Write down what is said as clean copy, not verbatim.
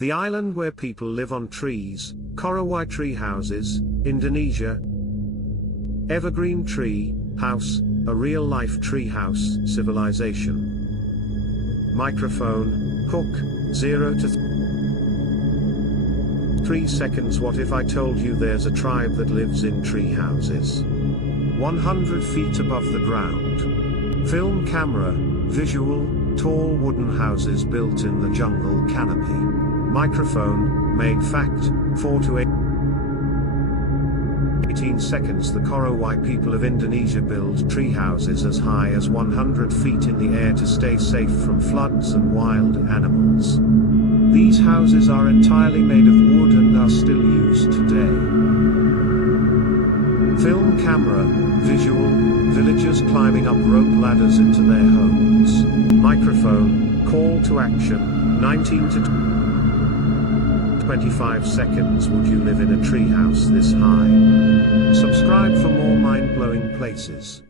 The island where people live on trees, Korowai tree houses, Indonesia. Evergreen tree house, a real-life tree house civilization. Microphone, hook, 0 to 3 seconds. What if I told you there's a tribe that lives in tree houses 100 feet above the ground? Film camera, visual, tall wooden houses built in the jungle canopy. Microphone, made fact, 4 to 18 seconds. The Korowai people of Indonesia build tree houses as high as 100 feet in the air to stay safe from floods and wild animals. These houses are entirely made of wood and are still used today. Film camera, visual, villagers climbing up rope ladders into their homes. Microphone, call to action, 19 to 25 seconds. Would you live in a treehouse this high? Subscribe for more mind-blowing places.